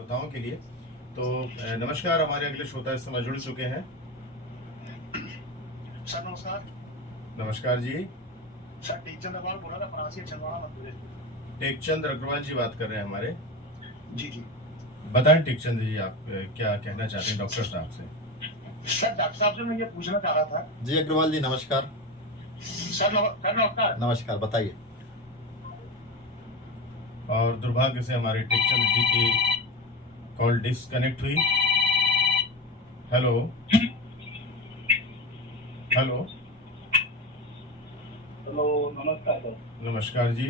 श्रोताओं के लिए। तो नमस्कार, हमारे अगले श्रोता इस समय जुड़ चुके हैं। सर नमस्कार। नमस्कार जी। सर टेकचंद अग्रवाल बोल रहा था फरासी छिंदवाड़ा मध्य। टेकचंद अग्रवाल जी बात कर रहे हैं हमारे। जी बताएं टेकचंद जी, आप क्या कहना चाहते हैं डॉक्टर साहब से? सर डॉक्टर साहब से मैं ये पूछना चाह रहा था। जी अग्रवाल जी नमस्कार। सर नमस्कार। नमस्कार, बताइए। और दुर्भाग्य से हमारे टेकचंद जी की कॉल डिस्कनेक्ट हुई। हेलो हेलो हेलो, नमस्कार सर। नमस्कार जी।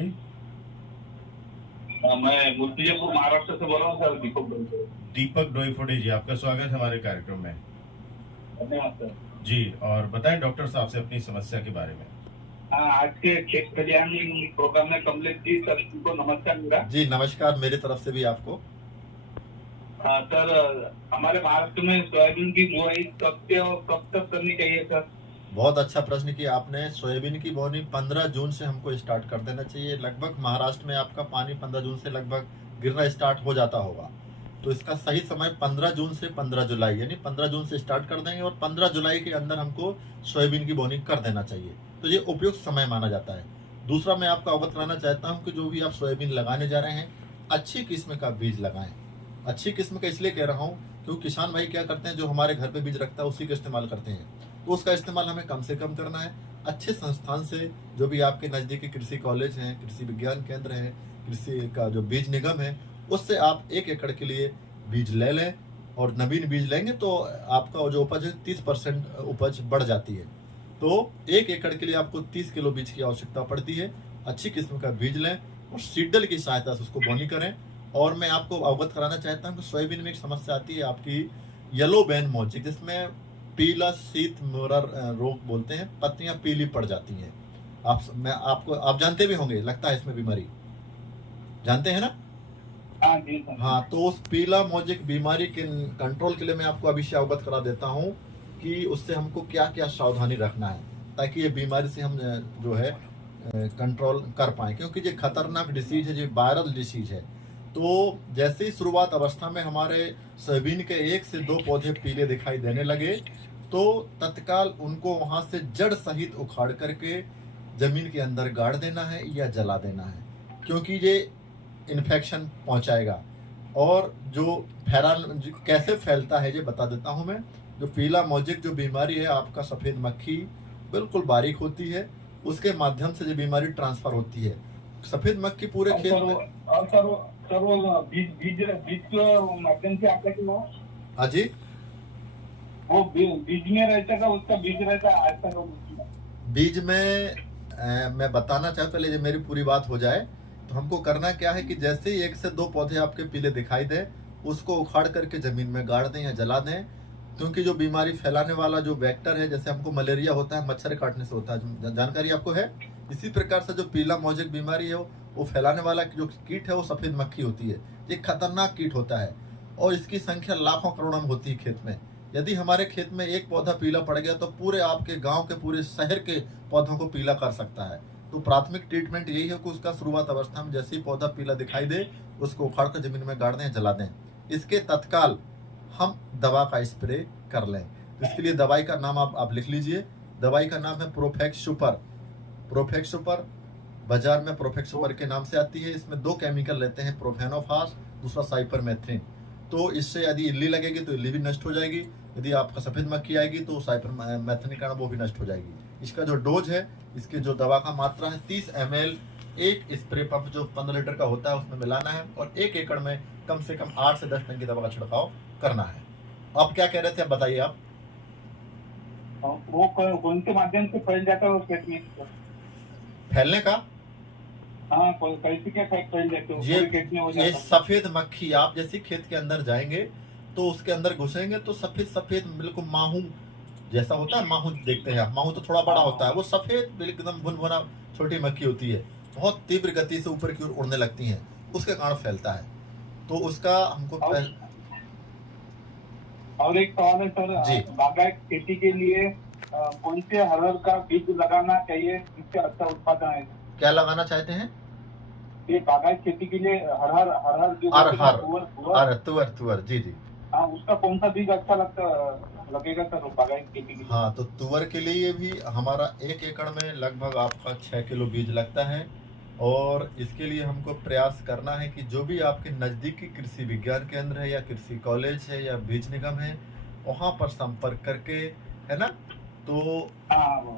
मैं मुर्तिजापुर महाराष्ट्र से बोल रहा हूँ सर, दीपक डोईफोड़े। दीपक डोईफोड़े जी, आपका स्वागत है हमारे कार्यक्रम में। धन्यवाद सर। जी, और बताएं डॉक्टर साहब से अपनी समस्या के बारे में। आज के खेत खलिहान प्रोग्राम में कमलेश जी सर को नमस्कार मेरा। जी नमस्कार, मेरी तरफ से भी आपको। सर हमारे महाराष्ट्र में सोयाबीन की बुआई कब से और कब तक करनी चाहिए सर? बहुत अच्छा प्रश्न किया आपने। सोयाबीन की बोनी 15 जून से हमको स्टार्ट कर देना चाहिए। लगभग महाराष्ट्र में आपका पानी 15 जून से लगभग गिरना स्टार्ट हो जाता होगा, तो इसका सही समय 15 जून से 15 जुलाई, यानी 15 जून से स्टार्ट कर देंगे और 15 जुलाई के अंदर हमको सोयाबीन की बोनी कर देना चाहिए। तो ये उपयुक्त समय माना जाता है। दूसरा, मैं आपको अवगत कराना चाहता हूँ कि जो भी आप सोयाबीन लगाने जा रहे हैं, अच्छी किस्म का बीज लगाएं। अच्छी किस्म का इसलिए कह रहा हूँ क्योंकि किसान भाई क्या करते हैं, जो हमारे घर पे बीज रखता है उसी का इस्तेमाल करते हैं, तो उसका इस्तेमाल हमें कम से कम करना है। अच्छे संस्थान से, जो भी आपके नज़दीकी कृषि कॉलेज हैं, कृषि विज्ञान केंद्र हैं, कृषि का जो बीज निगम है, उससे आप 1 एकड़ के लिए बीज ले लें और नवीन बीज लेंगे तो आपका जो उपज है 30% उपज बढ़ जाती है। तो 1 एकड़ के लिए आपको 30 किलो बीज की आवश्यकता पड़ती है। अच्छी किस्म का बीज लें और सीडल की सहायता से उसको बोनी करें। और मैं आपको अवगत कराना चाहता हूँ कि सोयाबीन में एक समस्या आती है आपकी येलो बैन मोजिक, जिसमें पीला शीत मुरर रोग बोलते हैं, पत्तियां पीली पड़ जाती हैं। आप जानते भी होंगे, लगता है इसमें बीमारी जानते हैं ना? हाँ, तो उस पीला मोजिक बीमारी के कंट्रोल के लिए मैं आपको अभी से अवगत करा देता हूँ कि उससे हमको क्या क्या सावधानी रखना है, ताकि ये बीमारी से हम जो है कंट्रोल कर पाए, क्योंकि ये खतरनाक डिसीज है, ये वायरल डिसीज है। तो जैसे ही शुरुआत अवस्था में हमारे सोयाबीन के 1 से 2 पौधे पीले दिखाई देने लगे, तो तत्काल उनको वहां से जड़ सहित उखाड़ करके जमीन के अंदर गाड़ देना है या जला देना है, क्योंकि ये इन्फेक्शन पहुंचाएगा। और जो कैसे फैलता है ये बता देता हूं मैं। जो पीला मोजिक जो बीमारी है, आपका सफेद मक्खी बिल्कुल बारीक होती है, उसके माध्यम से ये बीमारी ट्रांसफर होती है। सफेद मक्खी पूरे खेत में बीज के माध्यम से आता कि वो? हाँ जी, वो बीज में रहता था, उसका बीज रहता है आज तक बीज में मैं बताना चाहूँ, पहले ये मेरी पूरी बात हो जाए। तो हमको करना क्या है कि जैसे ही 1 से 2 पौधे आपके पीले दिखाई दे, उसको उखाड़ करके जमीन में गाड़ दें या जला दें, क्योंकि जो बीमारी फैलाने वाला जो वेक्टर है, जैसे हमको मलेरिया होता है मच्छर काटने से होता है, जानकारी आपको है। इसी प्रकार से जो पीला मोजिक बीमारी है, वो फैलाने वाला जो कीट है वो सफेद मक्खी होती है। ये खतरनाक कीट होता है और इसकी संख्या लाखों करोड़ों में होती है खेत में। यदि हमारे खेत में 1 पौधा पीला पड़ गया तो पूरे आपके गांव के, पूरे शहर के पौधों को पीला कर सकता है। तो प्राथमिक ट्रीटमेंट यही है कि उसका शुरुआत अवस्था में जैसे ही पौधा पीला दिखाई दे, उसको उखाड़ कर जमीन में गाड़ दें, जला दें। इसके तत्काल हम दवा का स्प्रे कर लें। इसके लिए दवाई का नाम आप लिख लीजिए। दवाई का नाम है प्रोफेक्स सुपर। प्रोफेक्स सुपर बाजार में प्रोफेक्स सुपर के नाम से आती है। इसमें 2 केमिकल रहते हैं, प्रोफेनोफास, दूसरा साइपरमेथ्रिन। तो इससे यदि इल्ली लगेगी तो इल्ली भी नष्ट हो जाएगी। यदि आपका सफेद मक्खी आएगी तो साइपरमेथ्रिन का वो भी नष्ट हो जाएगी। इसका जो डोज है, इसके जो दवा का मात्रा है 30 ml एक स्प्रे पंप जो 15 लीटर का होता है उसमें मिलाना है और 1 एकड़ में कम से कम 8 से 10 टन की दवा का छिड़काव करना है। आप क्या कह रहे थे, आप बताइए आप। वो कौन से माध्यम से फैल जाता है खेत में? फैलने का हाँ, कैसे क्या फैल जाते हैं? ये सफेद मक्खी, आप जैसे खेत के अंदर जाएंगे तो उसके अंदर घुसेंगे तो सफेद सफेद बिल्कुल माहू जैसा होता है। माहू देखते हैं, माहू तो थोड़ा बड़ा होता है, वो सफेद एकदम भुनभुना छोटी मक्खी होती है, बहुत तीव्र गति से ऊपर की ओर उड़ने लगती हैं, उसके कारण फैलता है। तो उसका हमको और एक सवाल है सर, बागायत खेती के लिए कौन से अरहर का बीज लगाना चाहिए जिससे अच्छा उत्पादन है? क्या लगाना चाहते हैं? ये बागायत खेती के लिए हर जो अरहर, तुअर तुअर, जी जी। हाँ, उसका कौन सा बीज अच्छा लगेगा सर बागायत खेती के लिए? हाँ, तो तुअर के लिए भी हमारा 1 एकड़ में लगभग आपका 6 किलो बीज लगता है। और इसके लिए हमको प्रयास करना है कि जो भी आपके नज़दीकी कृषि विज्ञान केंद्र है या कृषि कॉलेज है या बीज निगम है, वहाँ पर संपर्क करके, है ना, तो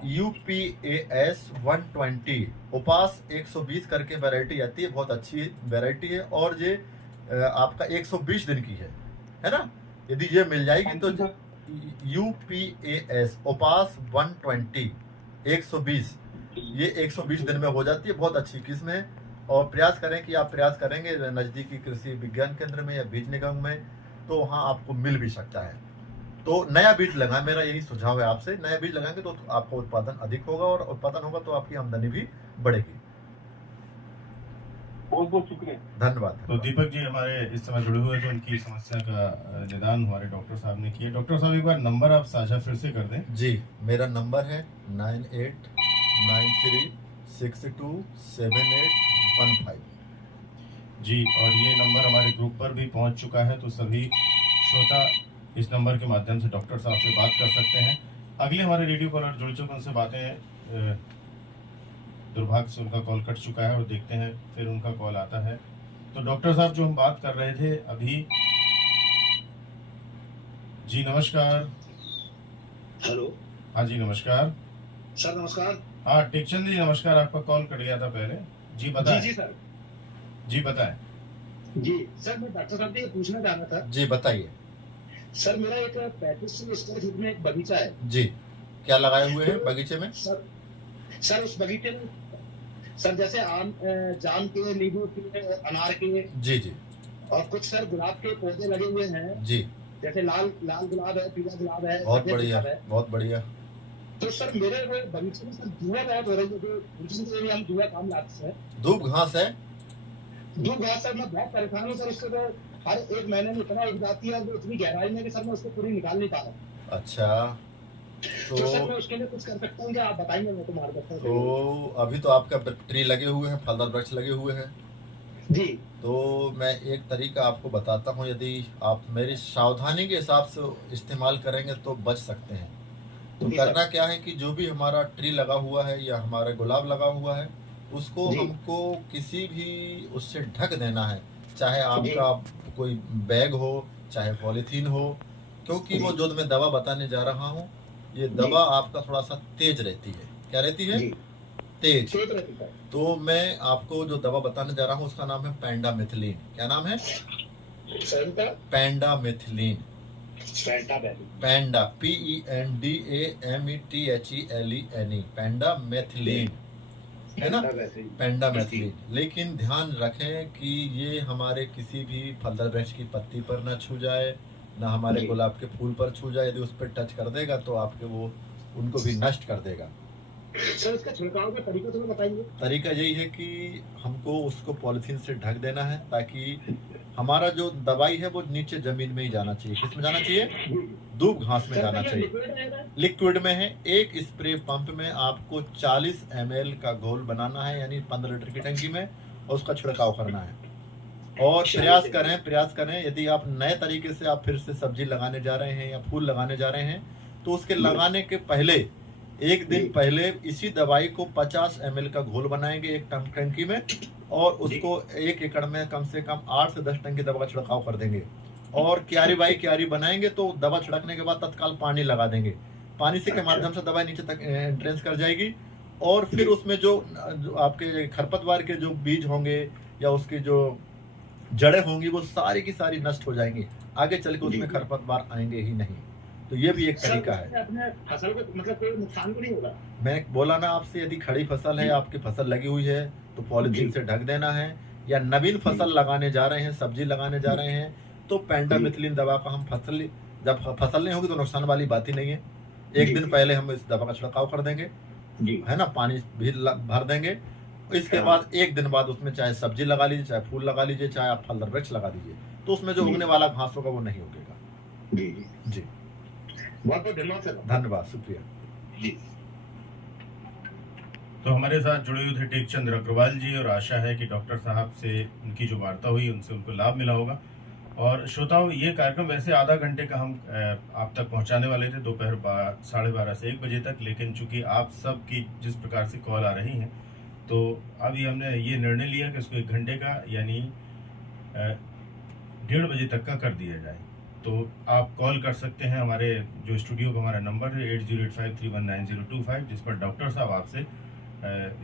UPAS 120 उपास 120 करके वैरायटी आती है, बहुत अच्छी वैरायटी है। और ये आपका 120 दिन की है ना। यदि ये मिल जाएगी तो UPAS उपास 120 120, ये 120 दिन में हो जाती है, बहुत अच्छी किस्म है। और प्रयास करें कि आप प्रयास करेंगे नज़दीकी कृषि विज्ञान केंद्र में या बीज निगम में, तो वहाँ आपको मिल भी सकता है। तो नया बीज लगाएं, मेरा यही सुझाव है आपसे। नया बीज लगाएंगे तो आपका उत्पादन अधिक होगा, और उत्पादन होगा तो आपकी आमदनी भी बढ़ेगी। बहुत बहुत शुक्रिया, धन्यवाद। तो दीपक जी हमारे इस समय जुड़े हुए थे, उनकी समस्या का निदान हमारे डॉक्टर साहब ने किया। डॉक्टर साहब एक बार नंबर आप साझा फिर से कर दें। जी, मेरा नंबर है 9893627815 जी, और ये नंबर हमारे ग्रुप पर भी पहुंच चुका है, तो सभी श्रोता इस नंबर के माध्यम से डॉक्टर साहब से बात कर सकते हैं। अगले हमारे रेडियो कॉलर जुड़ चुके, उनसे बातें दुर्भाग्य से उनका कॉल कट चुका है, और देखते हैं फिर उनका कॉल आता है। तो डॉक्टर साहब जो हम बात कर रहे थे अभी, जी नमस्कार। हेलो। हाँ जी नमस्कार सर नमस्कार। हाँ टेकचंद जी नमस्कार, आपका कॉल कट गया था पहले। जी बताएं। जी सर। जी बताएं। जी सर, मैं डॉक्टर साहब से ये पूछना चाह रहा था। जी बताइए। सर मेरा एक 3500 स्क्वायर फीट में एक बगीचा है। जी, क्या लगाए हुए हैं बगीचे में? सर उस बगीचे में सर जैसे आम, जाम के, नींबू के, अनार के, जी जी, और कुछ सर गुलाब के पौधे लगे हुए हैं। जी, जैसे लाल गुलाब है, पीला गुलाब है, बहुत सफेद बढ़िया, गुलाब है। बहुत बढ़िया। तो सर मेरे वो बगीचे में सर धुआं बहुत हो रही है, जो उसी के लिए हम धुआं काम लाते हैं। धूप घास है? धूप घास सर मैं बहुत परेशान हूँ सर, उससे तो हर एक महीने में इतना उग जाती है, और वो इतनी गहराई में कि सर मैं उसको पूरी निकाल नहीं पा रहा। अच्छा, तो सर तो मैं उसके लिए कुछ कर सकता हूँ क्या? आप बताएंगे, मैं तो मार्गदर्शन करेंगे। तो अभी तो आपका ट्री लगे हुए हैं, फलदार वृक्ष लगे हुए हैं। जी। तो मैं एक तरीका आपको बताता हूँ, यदि आप मेरी सावधानी के हिसाब से इस्तेमाल करेंगे तो बच सकते हैं। तो जी करना सर। क्या है कि जो भी हमारा ट्री लगा हुआ है या हमारा गुलाब लगा हुआ है, उसको जी। हमको किसी भी उससे ढक देना है। चाहे आपका कोई बैग हो, चाहे पॉलीथीन हो, क्योंकि वो जो मैं दवा बताने जा रहा हूँ, ये दवा आपका थोड़ा सा तेज रहती है। क्या रहती है? जी। तेज। तेज रहती है। तो मैं आपको जो दवा बताने जा रहा हूँ उसका नाम है पेंडामिथिलीन। क्या नाम है? पेंडामिथिलीन। पेंडा, PENDAMETHELENE, पेंडामिथिलीन, है ना, पेंडामिथिलीन। लेकिन ध्यान रखें कि ये हमारे किसी भी फलदार वृक्ष की पत्ती पर ना छू जाए, ना हमारे जी। गुलाब के फूल पर छू जाए। यदि उस पर टच कर देगा तो आपके वो उनको भी नष्ट कर देगा। सर इसका छिड़काव का तरीका तो बताइए। तरीका यही है कि हमको उसको पॉलिथीन से ढक देना है, ताकि हमारा जो दवाई है वो नीचे जमीन में ही जाना चाहिए। किस में जाना चाहिए? धूप घास में जाना चाहिए। लिक्विड में है। एक स्प्रे पंप में आपको 40 ml का घोल बनाना है, यानी 15 लीटर की टंकी में, और उसका छिड़काव करना है। और प्रयास करें यदि आप नए तरीके से आप फिर से सब्जी लगाने जा रहे हैं या फूल लगाने जा रहे हैं, तो उसके लगाने के पहले एक दिन पहले इसी दवाई को 50 ml का घोल बनाएंगे एक टंकी में, और उसको 1 एकड़ में कम से कम 8 से 10 टन की दवा का छिड़काव कर देंगे। और क्यारी बनाएंगे तो दवा छिड़कने के बाद तत्काल पानी लगा देंगे। पानी से के माध्यम से दवा नीचे तक एंट्रेंस कर जाएगी, और फिर उसमें जो आपके खरपतवार के जो बीज होंगे या उसकी जो जड़ें होंगी वो सारी की सारी नष्ट हो जाएंगी। आगे चल के उसमें खरपतवार आएंगे ही नहीं। तो ये भी एक तरीका है। अपने फसल को मतलब कोई नुकसान तो नहीं होगा? मैं बोला ना आपसे, यदि खड़ी फसल है, आपकी फसल लगी हुई है, तो पॉलिथीन से ढक देना है। या नवीन फसल लगाने जा रहे हैं, सब्जी लगाने जा रहे हैं, तो पेंडामिथिलीन दवा का हम जब फसल नहीं होगी तो नुकसान वाली बात ही नहीं है। एक दिन पहले हम इस दवा का छिड़काव कर देंगे, है ना, पानी भी भर देंगे। इसके बाद एक दिन बाद उसमें चाहे सब्जी लगा लीजिए, चाहे फूल लगा लीजिए, चाहे आप फलदार वृक्ष लगा दीजिए, तो उसमें जो उगने वाला घास होगा वो नहीं उगेगा। जी, बहुत बहुत धन्यवाद सर। धन्यवाद, शुक्रिया। जी। तो हमारे साथ जुड़े हुए थे टेकचंद अग्रवाल जी, और आशा है कि डॉक्टर साहब से उनकी जो वार्ता हुई उनसे उनको लाभ मिला होगा। और श्रोताओं, ये कार्यक्रम वैसे आधा घंटे का हम आप तक पहुंचाने वाले थे, दोपहर 12:30 से 1 बजे तक, लेकिन चूंकि आप सब की जिस प्रकार से कॉल आ रही हैं, तो अभी हमने ये निर्णय लिया कि उसको 1 घंटे का यानी 1:30 बजे तक का कर दिया जाए। तो आप कॉल कर सकते हैं, हमारे जो स्टूडियो का हमारा नंबर है 8085319025, जिस पर डॉक्टर साहब आपसे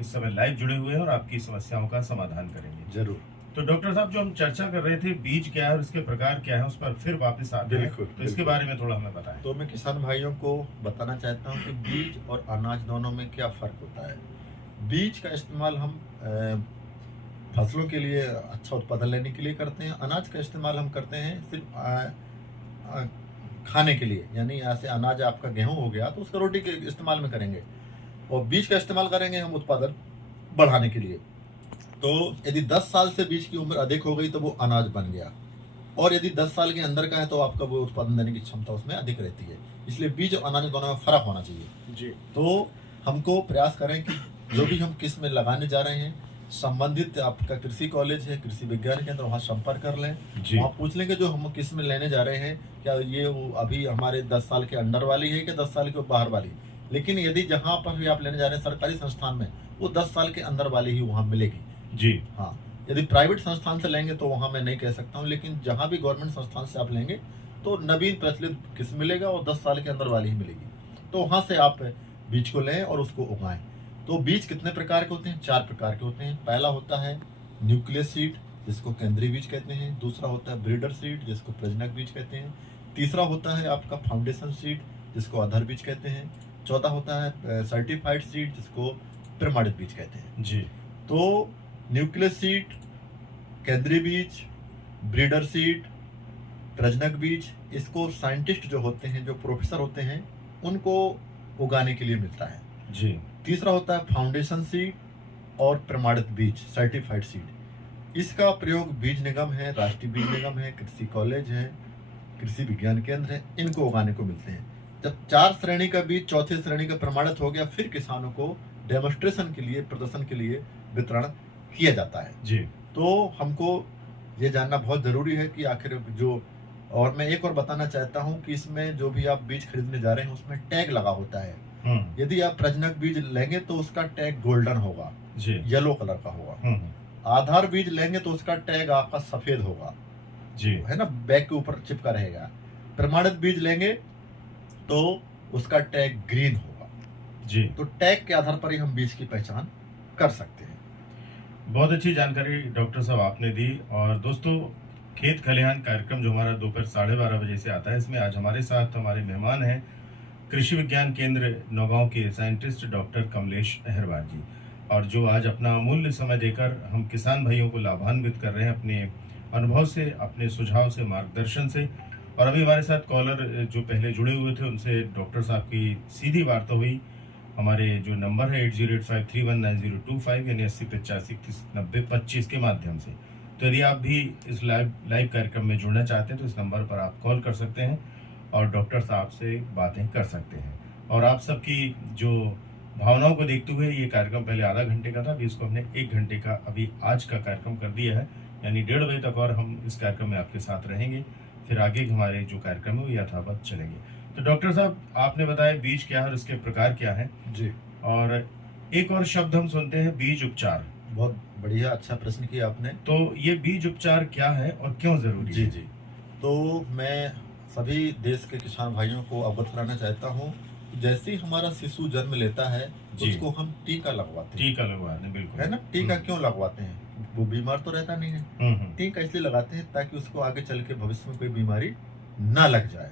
इस समय लाइव जुड़े हुए हैं और आपकी समस्याओं का समाधान करेंगे। जरूर। तो डॉक्टर साहब, जो हम चर्चा कर रहे थे, बीज क्या है और उसके प्रकार क्या है, उस पर फिर वापस आते हैं। बिल्कुल, तो इसके बिल्कुल। बारे में थोड़ा हमें बताएं। तो मैं किसान भाइयों को बताना चाहता हूँ कि बीज और अनाज दोनों में क्या फ़र्क होता है। बीज का इस्तेमाल हम फसलों के लिए अच्छा उत्पादन लेने के लिए करते हैं। अनाज का इस्तेमाल हम करते हैं सिर्फ खाने के लिए, यानी ऐसे अनाज आपका गेहूं हो गया तो उसका रोटी के इस्तेमाल में करेंगे, और बीज का इस्तेमाल करेंगे हम उत्पादन बढ़ाने के लिए। तो यदि 10 साल से बीज की उम्र अधिक हो गई तो वो अनाज बन गया, और यदि 10 साल के अंदर का है तो आपका वो उत्पादन देने की क्षमता उसमें अधिक रहती है। इसलिए बीज और अनाज दोनों में फर्क होना चाहिए जी। तो हमको प्रयास करें कि जो भी हम किस्में लगाने जा रहे हैं, संबंधित आपका कृषि कॉलेज है, कृषि विज्ञान केंद्र, वहाँ संपर्क कर लें। जी। वहाँ पूछ लेंगे जो हम किस्में लेने जा रहे हैं, क्या ये वो अभी हमारे 10 साल के अंडर वाली है कि 10 साल के बाहर वाली। लेकिन यदि जहाँ पर भी आप लेने जा रहे हैं सरकारी संस्थान में, वो 10 साल के अंदर वाली ही वहाँ मिलेगी। जी। हाँ, यदि प्राइवेट संस्थान से लेंगे तो वहाँ मैं नहीं कह सकता हूँ, लेकिन जहाँ भी गवर्नमेंट संस्थान से आप लेंगे तो नवीन प्रचलित किस्म मिलेगा और 10 साल के अंदर वाली ही मिलेगी। तो वहाँ से आप बीज को लें और उसको उगाएं। तो बीज कितने प्रकार के होते हैं? 4 प्रकार के होते हैं। पहला होता है न्यूक्लियस सीड, जिसको केंद्रीय बीज कहते हैं। दूसरा होता है ब्रीडर सीड, जिसको प्रजनक बीज कहते हैं। तीसरा होता है आपका फाउंडेशन सीड, जिसको आधार बीज कहते हैं। चौथा होता है सर्टिफाइड सीड, जिसको प्रमाणित बीज कहते हैं। जी। तो न्यूक्लियस सीड, केंद्रीय बीज, ब्रीडर सीड, प्रजनक बीज, इसको साइंटिस्ट जो होते हैं, जो प्रोफेसर होते हैं, उनको उगाने के लिए मिलता है। जी। तीसरा होता है फाउंडेशन सीड और प्रमाणित बीज, सर्टिफाइड सीड। इसका प्रयोग बीज निगम है, राष्ट्रीय बीज निगम है, कृषि कॉलेज है, कृषि विज्ञान केंद्र है, इनको उगाने को मिलते हैं। जब 4 श्रेणी का बीज 4थी श्रेणी का प्रमाणित हो गया, फिर किसानों को डेमोन्स्ट्रेशन के लिए, प्रदर्शन के लिए वितरण किया जाता है। जी। तो हमको ये जानना बहुत जरूरी है कि आखिर जो, और मैं एक और बताना चाहता हूँ कि इसमें जो भी आप बीज खरीदने जा रहे हैं उसमें टैग लगा होता है। यदि आप प्रजनक बीज लेंगे तो उसका टैग गोल्डन होगा, जी। येलो कलर का होगा। आधार बीज लेंगे तो उसका टैग आपका सफेद होगा, जी, है ना, बैग के ऊपर चिपका रहेगा। प्रमाणित बीज लेंगे तो उसका टैग ग्रीन होगा। जी। तो टैग के आधार पर ही हम बीज की पहचान कर सकते हैं। बहुत अच्छी जानकारी डॉक्टर साहब आपने दी। और दोस्तों, खेत खलिहान कार्यक्रम जो हमारा दोपहर 12:30 बजे से आता है, इसमें आज हमारे साथ हमारे मेहमान हैं कृषि विज्ञान केंद्र नौगांव के साइंटिस्ट डॉक्टर कमलेश अहरवार जी, और जो आज अपना अमूल्य समय देकर हम किसान भाइयों को लाभान्वित कर रहे हैं अपने अनुभव से, अपने सुझाव से, मार्गदर्शन से। और अभी हमारे साथ कॉलर जो पहले जुड़े हुए थे, उनसे डॉक्टर साहब की सीधी वार्ता हुई। हमारे जो नंबर है 8085319025 यानी 8085309025 के माध्यम से। तो यदि आप भी इस लाइव कार्यक्रम में जुड़ना चाहते हैं तो इस नंबर पर आप कॉल कर सकते हैं और डॉक्टर साहब से बातें कर सकते हैं। और आप सबकी जो भावनाओं को देखते हुए ये कार्यक्रम पहले आधा घंटे का था, अभी इसको हमने 1 घंटे का अभी आज का कार्यक्रम कर दिया है, यानी 1:30 बजे तक और हम इस कार्यक्रम में आपके साथ रहेंगे। फिर आगे हमारे जो कार्यक्रम है वो यथावत चलेंगे। तो डॉक्टर साहब, आपने बताया बीज क्या है और इसके प्रकार क्या है जी। और एक और शब्द हम सुनते हैं, बीज उपचार। बहुत बढ़िया, अच्छा प्रश्न किया आपने। तो ये बीज उपचार क्या है और क्यों जरूरी जी है? जी। तो मैं सभी देश के किसान भाइयों को अवगत कराना चाहता हूँ, जैसे ही हमारा शिशु जन्म लेता है जी। उसको हम टीका लगवाते हैं, टीका लगवाने, बिल्कुल है ना। टीका क्यों लगवाते हैं? वो बीमार तो रहता नहीं है। टीका इसलिए लगाते हैं ताकि उसको आगे चल के भविष्य में कोई बीमारी ना लग जाए।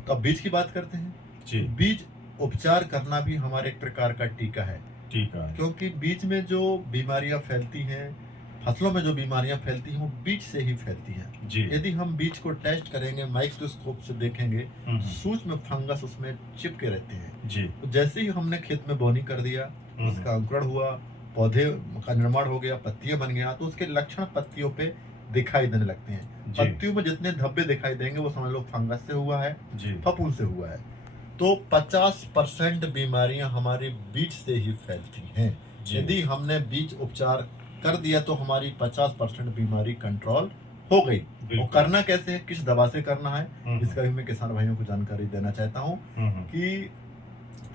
तो अब बीज की बात करते हैं। जी। बीज उपचार करना भी हमारे एक प्रकार का टीका है, टीका है। क्योंकि बीज में जो बीमारियां फैलती हैं, फसलों में जो बीमारियां फैलती हैं, वो बीज से ही फैलती हैं। जी। यदि हम बीज को टेस्ट करेंगे, माइक्रोस्कोप से देखेंगे, सूक्ष्म फंगस उसमें चिपके रहते हैं। जी। तो जैसे ही हमने खेत में बोनी कर दिया, उसका अंकुरण हुआ, पौधे का निर्माण हो गया, पत्तियां बन गया, तो उसके लक्षण पत्तियों पे दिखाई देने लगते हैं। जी। पत्तियों में जितने धब्बे दिखाई देंगे वो समझ लो फंगस से हुआ है, जी। फफूंद से हुआ है। तो 50% बीमारियां हमारे बीज से ही फैलती हैं। जी। यदि हमने बीज उपचार कर दिया तो हमारी 50% बीमारी कंट्रोल हो गई। वो बिल्कुल। करना कैसे है, किस दवा से करना है, हम्म, इसका भी मैं किसान भाइयों को जानकारी देना चाहता हूँ हम्म, कि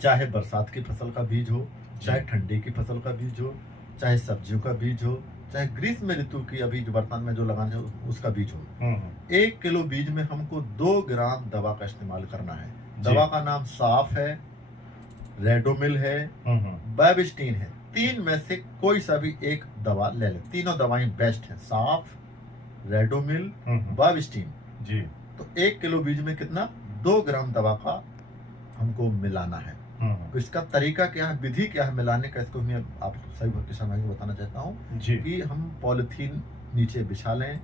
चाहे बरसात की फसल का बीज हो, चाहे जी। ठंडी की फसल का बीज हो, चाहे सब्जियों का बीज हो, चाहे ग्रीष्म ऋतु की अभी जो वर्तमान में जो लगाने उसका बीज हो, हम्म, 1 किलो बीज में हमको 2 ग्राम दवा का इस्तेमाल करना है। जी। दवा का नाम साफ है, रेडोमिल है, हम्म, बैबिस्टीन है। 3 में से कोई सा भी एक दवा ले ले, तीनों दवाएं बेस्ट हैं, साफ, रेडोमिल, बैबिस्टीन। जी। तो 1 किलो बीज में कितना, 2 ग्राम दवा का हमको मिलाना है। तो इसका तरीका क्या है, विधि क्या है मिलाने का, इसको मैं आप सभी किसान भाइयों को बताना चाहता हूँ जी। कि हम पॉलिथीन नीचे बिछा लें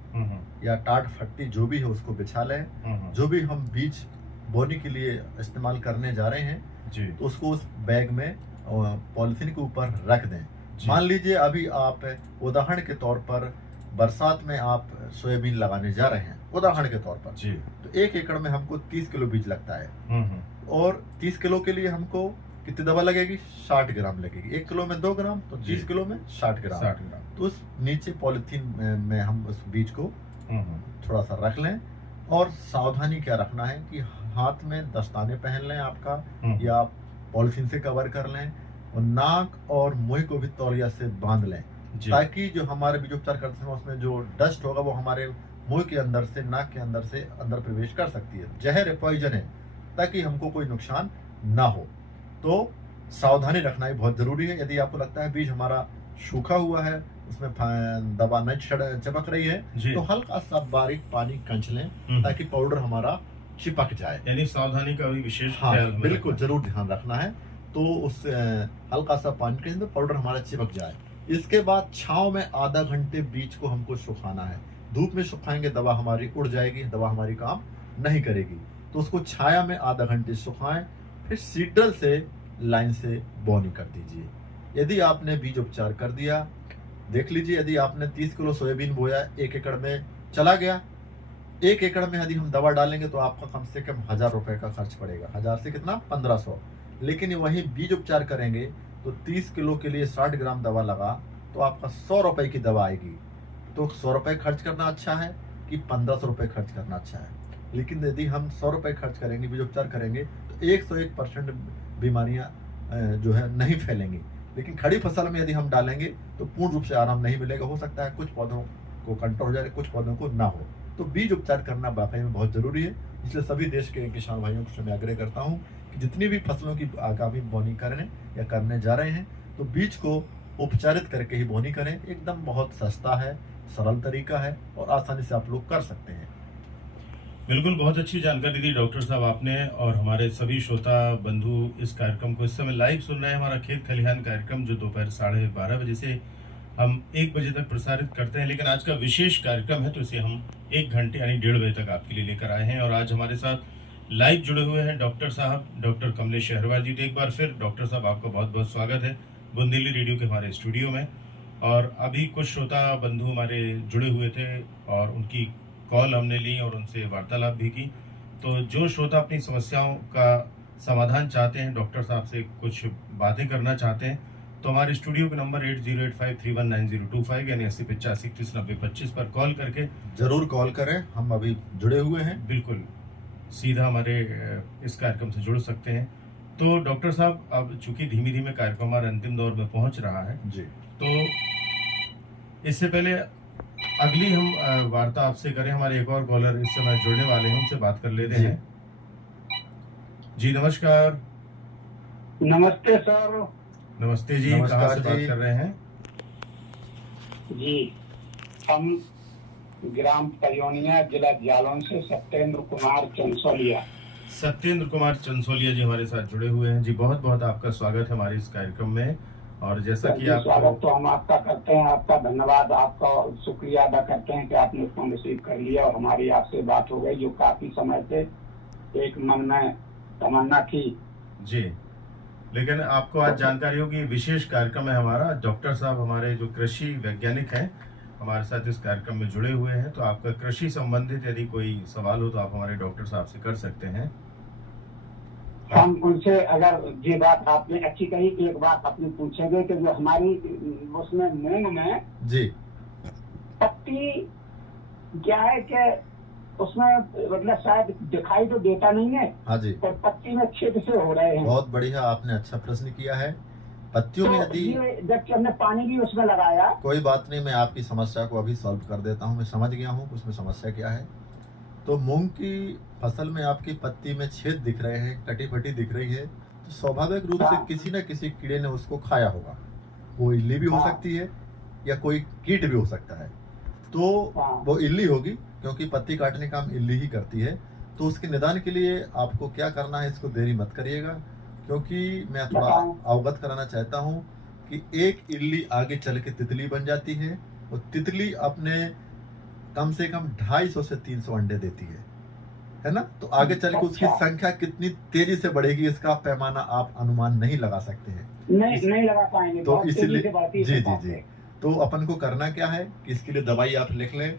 या टाट फट्टी जो भी है उसको बिछा लें। जो भी हम बीज बोने के लिए इस्तेमाल करने जा रहे हैं जी। तो उसको उस बैग में पॉलिथीन के ऊपर रख दें। जी। मान लीजिए अभी आप उदाहरण के तौर पर बरसात में आप सोयाबीन लगाने जा रहे हैं, उदाहरण के तौर पर, जी। तो 1 एकड़ में हमको 30 किलो बीज लगता है और 30 किलो के लिए हमको कितनी दवा लगेगी, 60 ग्राम लगेगी। 1 किलो में 2 ग्राम तो 30 किलो में 60 ग्राम। 60 ग्राम। तो उस नीचे पॉलिथीन में हम उस बीज को थोड़ा सा रख लें और सावधानी क्या रखना है कि हाथ में दस्ताने पहन लें आपका, या पॉलिथीन से कवर कर लें और नाक और मुंह को भी तौलिया से बांध लें, जी। ताकि जो हमारे बीजोपचार करते समय उसमें जो डस्ट होगा वो हमारे मुंह के अंदर से, नाक के अंदर से अंदर प्रवेश कर सकती है। जहर है, पॉइजन है, ताकि हमको कोई नुकसान ना हो। तो सावधानी रखना ही बहुत जरूरी है। यदि आपको लगता है बीज हमारा सूखा हुआ है, उसमें दवा नहीं चिपक रही है, जी। तो हल्का सा बारीक पानी कंच लें ताकि पाउडर हमारा चिपक जाए। यानी सावधानी का भी विशेष हाँ, ख्याल हमें बिल्कुल रखना है। जरूर ध्यान रखना है। तो उस हल्का सा पानी के अंदर पाउडर हमारा चिपक जाए। इसके बाद छांव में आधा घंटे बीज को हमको सुखाना है। धूप में सुखाएंगे दवा हमारी उड़ जाएगी, दवा हमारी काम नहीं करेगी। तो उसको छाया में आधा घंटे सुखाएं, फिर सीडल से लाइन से बोनी कर दीजिए। यदि आपने बीज उपचार कर दिया, देख लीजिए, यदि आपने 30 किलो सोयाबीन बोया, 1 एकड़ में चला गया, 1 एकड़ में यदि हम दवा डालेंगे तो आपका कम से कम 1000 रुपए का खर्च पड़ेगा। 1000 से कितना, 1500। लेकिन वही बीज उपचार करेंगे तो 30 किलो के लिए 60 ग्राम दवा लगा तो आपका 100 रुपए की दवा आएगी। तो 100 रुपए खर्च करना अच्छा है कि 1500 रुपए खर्च करना अच्छा है? लेकिन यदि हम 100 रुपए खर्च करेंगे, बीज उपचार करेंगे, तो 101% बीमारियां जो है नहीं फैलेंगी। लेकिन खड़ी फसल में यदि हम डालेंगे तो पूर्ण रूप से आराम नहीं मिलेगा। हो सकता है कुछ पौधों को कंट्रोल हो जाए, कुछ पौधों को ना हो। तो बीज उपचार करना वाकई में बहुत जरूरी है। इसलिए सभी देश के किसान भाइयों को मैं आग्रह करता हूँ कि जितनी भी फसलों की आगामी बोनी करने या करने जा रहे हैं तो बीज को उपचारित करके ही बोनी करें। एकदम बहुत सस्ता है, सरल तरीका है और आसानी से आप लोग कर सकते हैं। बिल्कुल, बहुत अच्छी जानकारी दी डॉक्टर साहब आपने। और हमारे सभी श्रोता बंधु इस कार्यक्रम को इस समय लाइव सुन रहे हैं। हमारा खेत खलिहान कार्यक्रम जो दोपहर 12:30 बजे से हम 1 बजे तक प्रसारित करते हैं, लेकिन आज का विशेष कार्यक्रम है तो इसे हम 1 घंटे यानी 1:30 बजे तक आपके लिए लेकर आए हैं। और आज हमारे साथ लाइव जुड़े हुए हैं डॉक्टर साहब, डॉक्टर कमलेश अहरवाल जी। तो एक बार फिर डॉक्टर साहब आपका बहुत बहुत स्वागत है बुंदेली रेडियो के हमारे स्टूडियो में। और अभी कुछ श्रोता बंधु हमारे जुड़े हुए थे और उनकी कॉल हमने ली और उनसे वार्तालाप भी की। तो जो श्रोता अपनी समस्याओं का समाधान चाहते हैं, डॉक्टर साहब से कुछ बातें करना चाहते हैं, तो हमारे स्टूडियो के नंबर 8085319025 यानी 8085309025 पर कॉल करके जरूर कॉल करें। हम अभी जुड़े हुए हैं, बिल्कुल सीधा हमारे इस कार्यक्रम से जुड़ सकते हैं। तो डॉक्टर साहब, अब चूंकि धीमे धीमे कार्यक्रम हमारे अंतिम दौर में पहुंच रहा है, जी। तो इससे पहले अगली हम वार्ता आपसे करें। हमारे एक और कॉलर इस समय जुड़ने वाले हैं, उनसे बात कर लेते हैं। जी नमस्कार। नमस्ते सर। नमस्ते जी, नमस्कार कहाँ से बात जी। कर रहे हैं? जी, हम ग्राम परियोनिया, जिला जालौन से सत्येंद्र कुमार चंसोलिया। सत्येंद्र कुमार चंसोलिया जी हमारे साथ जुड़े हुए हैं। जी बहुत बहुत आपका स्वागत है हमारे इस कार्यक्रम में। और जैसा कि आप स्वागत तो हम आपका करते हैं, आपका धन्यवाद, आपका शुक्रिया अदा करते हैं कि आपने फोन रिसीव कर लिया और हमारी आपसे बात हो गई, जो काफी समय से एक मन में तमन्ना थी। जी, लेकिन आपको आज जानकारी होगी, विशेष कार्यक्रम है हमारा। डॉक्टर साहब हमारे जो कृषि वैज्ञानिक हैं हमारे साथ इस कार्यक्रम में जुड़े हुए हैं। तो आपका कृषि संबंधित यदि कोई सवाल हो तो आप हमारे डॉक्टर साहब से कर सकते हैं। हम उनसे अगर ये बात आपने अच्छी कही, एक बात अपनी पूछेंगे कि जो हमारी उसमें मूंग में जी पत्ती क्या है कि उसमें मतलब शायद दिखाई तो देता नहीं है, हाँ जी, पर पत्ती में छेद से हो रहे हैं। बहुत बढ़िया, आपने अच्छा प्रश्न किया है। पत्तियों में तो यदि ये जबकि हमने पानी भी उसमें लगाया। कोई बात नहीं, मैं आपकी समस्या को अभी सॉल्व कर देता हूँ। मैं समझ गया हूँ कि उसमें समस्या क्या है। तो मूंग की फसल में आपकी पत्ती में छेद दिख रहे हैं, कटी फटी दिख रही है, तो स्वाभाविक रूप से हाँ। किसी न किसी कीड़े ने उसको खाया होगा। वो इल्ली भी हो हाँ। सकती है या कोई कीट भी हो सकता है। तो हाँ। वो इल्ली होगी, क्योंकि पत्ती काटने का काम इल्ली ही करती है। तो उसके निदान के लिए आपको क्या करना है, इसको देरी मत करिएगा, क्योंकि मैं थोड़ा बताओ। अवगत कराना चाहता हूँ कि एक इल्ली आगे चल के तितली बन जाती है, और तितली अपने कम से कम 250 से 300 अंडे देती है ना। तो आगे चल के उसकी अच्छा। संख्या कितनी तेजी से बढ़ेगी, इसका पैमाना आप अनुमान नहीं लगा सकते हैं। नहीं लगा पाएंगे, तो बहुत तेजी इसलिए से बढ़ती है जी इस जी बात जी, पे। तो अपन को करना क्या है कि इसके लिए दवाई आप लिख लें,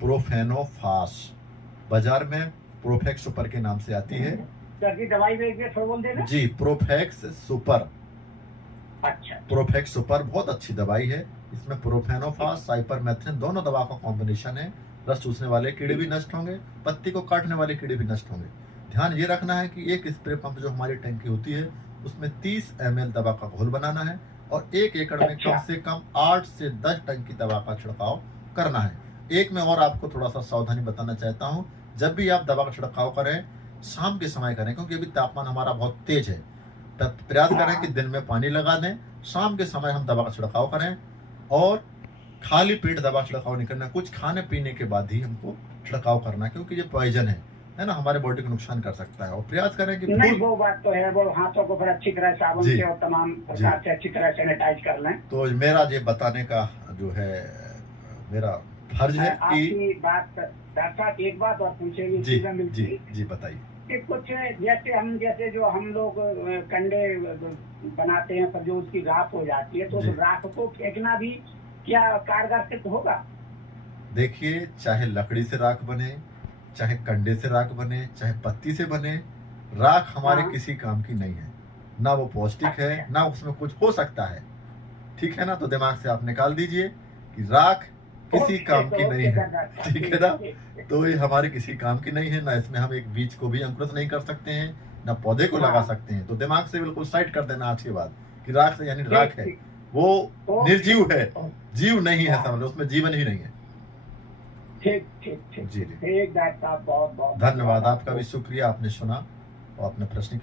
प्रोफेनोफास। बाजार में प्रोफेक्स सुपर के नाम से आती है। सर की दवाई दे के थोड़ा बोल देना। जी, प्रोफेक्स सुपर। अच्छा। प्रोफेक्स सुपर बहुत अच्छी दवाई है। इसमें प्रोफेनोफास, साइपरमेथ्रिन दोनों दवा का कॉम्बिनेशन है। रस चूसने वाले कीड़े भी नष्ट होंगे, पत्ती को काटने वाले कीड़े भी नष्ट होंगे। ध्यान ये रखना है कि एक स्प्रे पंप जो हमारी टंकी होती है उसमें 30 ml दवा का घोल बनाना है, और 1 एकड़ में अच्छा। कम से कम 8 से 10 टन की दवा का छिड़काव करना है। एक में और आपको थोड़ा सा सावधानी बताना चाहता हूँ, जब भी आप दवा का छिड़काव करें शाम के समय करें, क्योंकि अभी तापमान हमारा बहुत तेज है। प्रयास करें कि दिन में पानी लगा दें, शाम के समय हम दवा का छिड़काव करें, और खाली पेट दवा छिड़काव नहीं करना। कुछ खाने पीने के बाद ही हमको छिड़काव करना है, क्योंकि ये पॉइजन है ना, हमारे बॉडी को नुकसान कर सकता है। और प्रयास करें कि नहीं, वो बात तो है, वो हाथों को फिर अच्छी तरह साबुन जी। से और तमाम प्रकार से अच्छी तरह सैनिटाइज कर लें। तो मेरा ये बताने का जो है मेरा फर्ज है कि आपकी बात डॉक्टर साहब, एक बात और पूछेंगे जी चीजें मिलती जी जी बताइए। कि कुछ जैसे जो हम लोग कंडे बनाते हैं, पर जो उसकी राख हो जाती है, तो जी। उस राख को फेंकना भी क्या कारगर सिद्ध होगा? देखिए, चाहे लकड़ी से राख बने, चाहे कंडे से राख बने, चाहे पत्ती से बने, राख हमारे हाँ। किसी काम की नहीं है। ना वो पौष्टिक है, अच्छा। ना उसमें कुछ हो सकता है। ठीक है ना, तो दिमाग से आप निकाल दीजिए कि राख किसी काम की नहीं है। ठीक है ना, तो ये हमारे किसी काम की नहीं है। ना इसमें हम एक बीज को भी अंकुरित नहीं कर सकते हैं, ना पौधे को लगा हाँ। सकते हैं। तो दिमाग से बिल्कुल साइड कर देना आज के बाद कि राख से यानी राख है, ठीक। वो ओके। निर्जीव है, जीव नहीं है, हाँ। समझ लो उसमें जीवन ही नहीं है। ठीक। जी जी, ठीक डॉक्टर साहब, बहुत बहुत धन्यवाद। आपका भी शुक्रिया, आपने सुना और आपने प्रश्न किया।